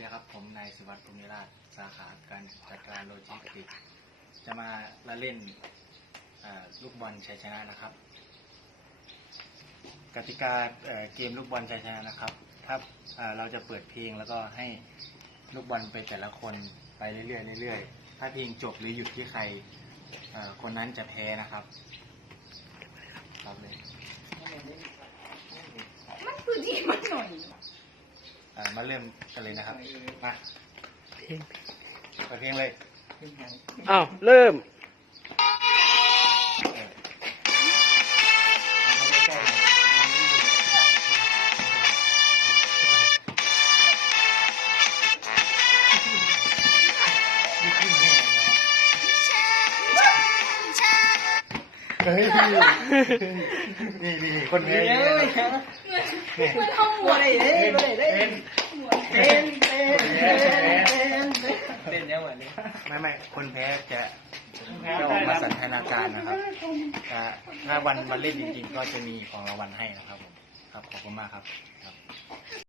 ดีครับผมนายสุวัสดิ์ภูมิราชสาขาการจัดการโลจิสติกจะมาละเล่นลูกบอลชัยชนะนะครับ กติกาเกมลูกบอลชัยชนะนะครับถ้าเราจะเปิดเพลงแล้วก็ให้ลูกบอลไปแต่ละคนไปเรื่อยๆเรื่อยๆถ้าเพลงจบหรือหยุดที่ใครคนนั้นจะแพ้นะครับ ครับเลยมันคือที่มากหน่อยมาเริ่มกันเลยนะครับ มา เพลงเพลงเลย อ้าว เริ่มเฮ้ยนี่นี่คนแี้เนี่เนยเนี่ยเนี่ยเนี่ยเนี่ยเนี่ยเนี่ยเนี่ยไม่ไม่คนแพ้จะจะออกมาสันทนาการนะครับถ้าถ้าวันมาเล่นจริง ๆ ก็จะมีของรางวัลให้นะครับผมครับขอบคุณมากครับ